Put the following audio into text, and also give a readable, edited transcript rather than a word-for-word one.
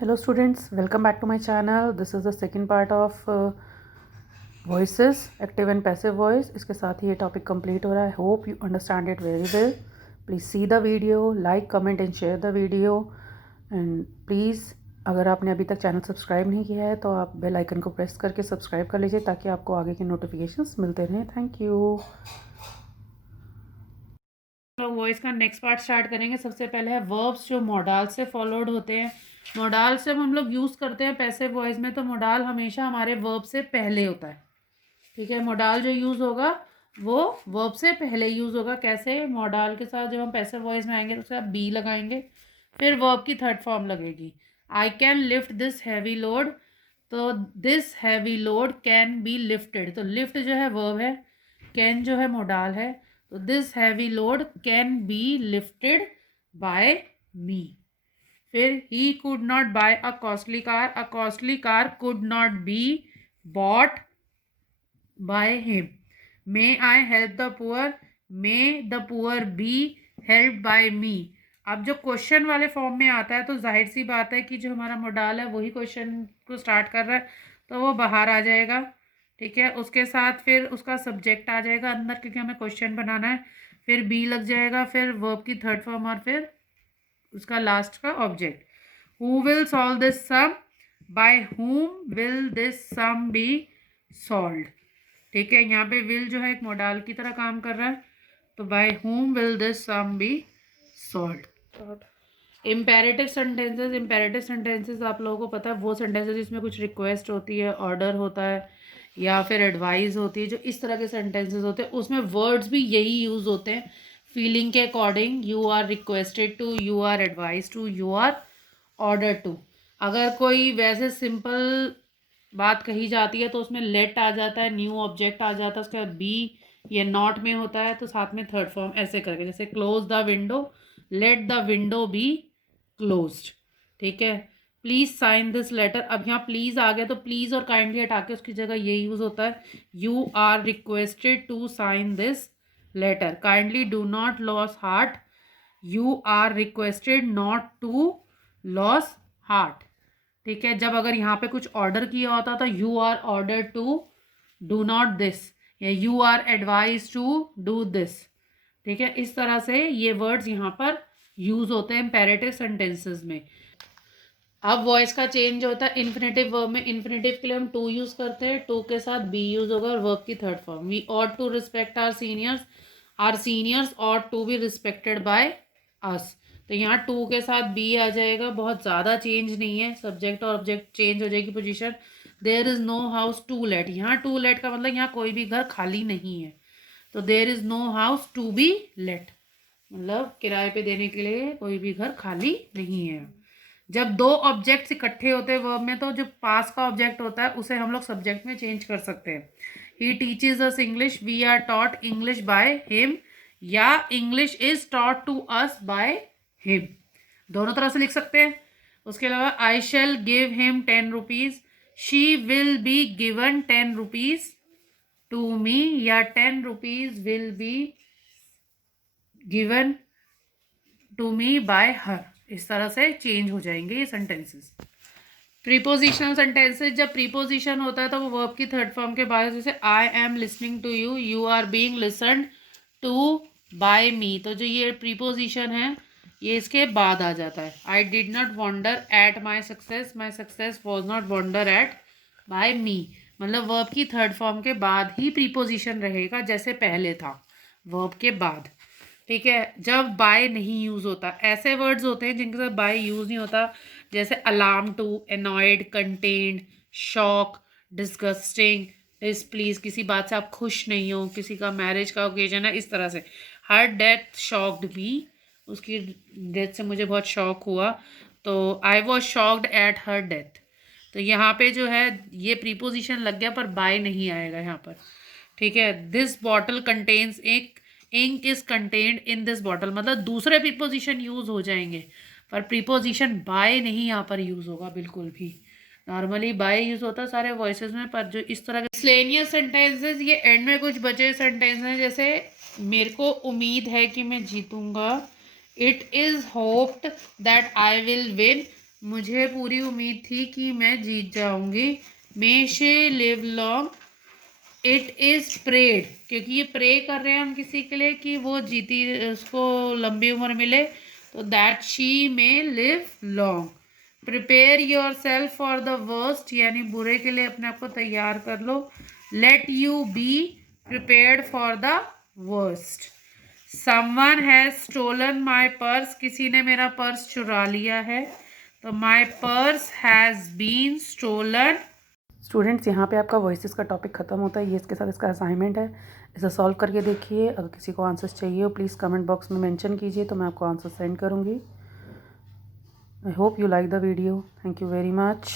Hello students, welcome back to my channel. This is the second part of voices, active and passive voice. इसके साथ ही ये topic complete हो रहा है. Hope you understand it very well. Please see the video, like, comment and share the video. And please अगर आपने अभी तक चैनल सब्सक्राइब नहीं किया है तो आप बेल आइकन को प्रेस करके सब्सक्राइब कर लीजिए ताकि आपको आगे के नोटिफिकेशंस मिलते रहें. Thank you. लोग वॉइस का नेक्स्ट पार्ट स्टार्ट करेंगे. सबसे पहले है वर्ब्स जो मोडाल से फॉलोड होते हैं. मोडाल से हम लोग यूज़ करते हैं पैसिव वॉइस में, तो मोडाल हमेशा हमारे वर्ब से पहले होता है. ठीक है, मोडाल जो यूज़ होगा वो वर्ब से पहले यूज़ होगा. कैसे? मोडाल के साथ जब हम पैसिव वॉइस में आएंगे तो उसके साथ बी लगाएंगे, फिर वर्ब की थर्ड फॉर्म लगेगी. I can lift this heavy load, तो this heavy load can be lifted. तो लिफ्ट जो है वर्ब है, कैन जो है मोडाल है. तो this heavy load can be lifted by me. फिर he could not buy a costly car could not be bought by him. May I help the poor, may the poor be help by me. अब जो question वाले form में आता है तो जाहिर सी बात है कि जो हमारा मोडाल है वही क्वेश्चन को स्टार्ट कर रहा है, तो वो बाहर आ जाएगा. ठीक है, उसके साथ फिर उसका सब्जेक्ट आ जाएगा अंदर क्योंकि हमें क्वेश्चन बनाना है. फिर बी लग जाएगा, फिर वर्ब की थर्ड फॉर्म और फिर उसका लास्ट का object. Who will solve this sum, by whom will this sum be solve. ठीक है, यहाँ पे विल जो है एक मोडाल की तरह काम कर रहा है, तो by whom will this sum be solve. Imperative sentences आप लोगों को पता है वो सेंटेंसेस जिसमें कुछ रिक्वेस्ट होती है, ऑर्डर होता है या फिर एडवाइस होती है. जो इस तरह के सेंटेंसेस होते हैं उसमें वर्ड्स भी यही यूज़ होते हैं फीलिंग के according. You are requested to, you are advise to, you are order to. अगर कोई वैसे सिंपल बात कही जाती है तो उसमें लेट आ जाता है, न्यू ऑब्जेक्ट आ जाता है, उसके बाद बी ये नॉट में होता है, तो साथ में थर्ड फॉर्म ऐसे करके. जैसे close the window, let the window be closed. ठीक है, प्लीज़ साइन दिस लेटर. अब यहाँ प्लीज़ आ गया तो प्लीज़ और काइंडली हटा के उसकी जगह ये यूज़ होता है, you are requested to sign this letter. Kindly do not loss heart, you are requested not to loss heart. ठीक है, जब अगर यहाँ पे कुछ ऑर्डर किया होता तो you are order to do not this, या you are advise to do this. ठीक है, इस तरह से ये वर्ड्स यहाँ पर यूज होते हैं इम्पेरेटिव सेंटेंसेस में. अब वॉइस का चेंज होता है इन्फिनेटिव वर्ब में. इन्फिनेटिव के लिए हम टू यूज़ करते हैं, टू के साथ बी यूज़ होगा और वर्ब की third form. We ought to respect our seniors ought to be respected by us. तो यहाँ टू के साथ बी आ जाएगा. बहुत ज़्यादा चेंज नहीं है, सब्जेक्ट और ऑब्जेक्ट चेंज हो जाएगी position. There is no house to let. यहाँ टू लेट का मतलब यहाँ कोई भी घर खाली नहीं है, तो there is no house to be let, मतलब किराए पे देने के लिए कोई भी घर खाली नहीं है. जब दो ऑब्जेक्ट्स इकट्ठे होते हैं वर्ब में तो जो पास का ऑब्जेक्ट होता है उसे हम लोग सब्जेक्ट में चेंज कर सकते हैं. He teaches us English, we are taught English by him, या English is taught to us by him. दोनों तरह से लिख सकते हैं. उसके अलावा I shall give him 10 rupees, she will be given 10 rupees to me, या 10 rupees will be given to me by her. इस तरह से चेंज हो जाएंगे ये सेंटेंसेस. प्रीपोजिशनल सेंटेंसेस, जब प्रीपोजिशन होता है तो वो वर्ब की थर्ड फॉर्म के बाद, जैसे I am listening to you, you are being listened to by me, तो जो ये प्रीपोजिशन है ये इसके बाद आ जाता है. I did not wonder at my success was not wonder at by me. मतलब वर्ब की थर्ड फॉर्म के बाद ही प्रीपोजिशन रहेगा जैसे पहले था वर्ब के बाद. ठीक है, जब बाय नहीं यूज़ होता, ऐसे वर्ड्स होते हैं जिनके साथ बाय यूज़ नहीं होता, जैसे alarm to, annoyed, contained, shock, disgusting, displease, किसी बात से आप खुश नहीं हो, किसी का मैरिज का ओकेजन है, इस तरह से. हर डेथ शॉक्ड मी, उसकी डेथ से मुझे बहुत शॉक हुआ, तो I was shocked at her death. तो यहाँ पे जो है ये प्रीपोजिशन लग गया पर बाय नहीं आएगा यहाँ पर. ठीक है, this bottle contains ink is contained in this bottle, मतलब दूसरे प्रीपोजिशन यूज हो जाएंगे पर प्रीपोजिशन बाय नहीं यहाँ पर यूज होगा बिल्कुल भी. नॉर्मली बाय यूज होता है सारे वॉइसेस में, पर जो इस तरह के मिसलेनियस सेंटेंसेस, ये एंड में कुछ बचे सेंटेंस हैं. जैसे मेरे को उम्मीद है कि मैं जीतूंगा, it is hoped that I will win, मुझे पूरी उम्मीद थी कि मैं जीत जाऊंगी। May she live long, it is prayed, क्योंकि ये प्रे कर रहे हैं हम किसी के लिए कि वो जीती, उसको लंबी उम्र मिले, तो that she may live long. Prepare yourself for the worst, यानी बुरे के लिए अपने आप को तैयार कर लो। Let you be prepared for the worst. Someone has stolen my purse, किसी ने मेरा पर्स चुरा लिया है, तो my purse has been stolen. Students, यहाँ पे आपका वॉइसेस का टॉपिक ख़त्म होता है। ये इसके साथ इसका असाइनमेंट है, इसे सॉल्व करके देखिए। अगर किसी को आंसर्स चाहिए हो प्लीज़ कमेंट बॉक्स में मेंशन कीजिए, तो मैं आपको आंसर सेंड करूँगी। I hope you like the video. Thank you very much.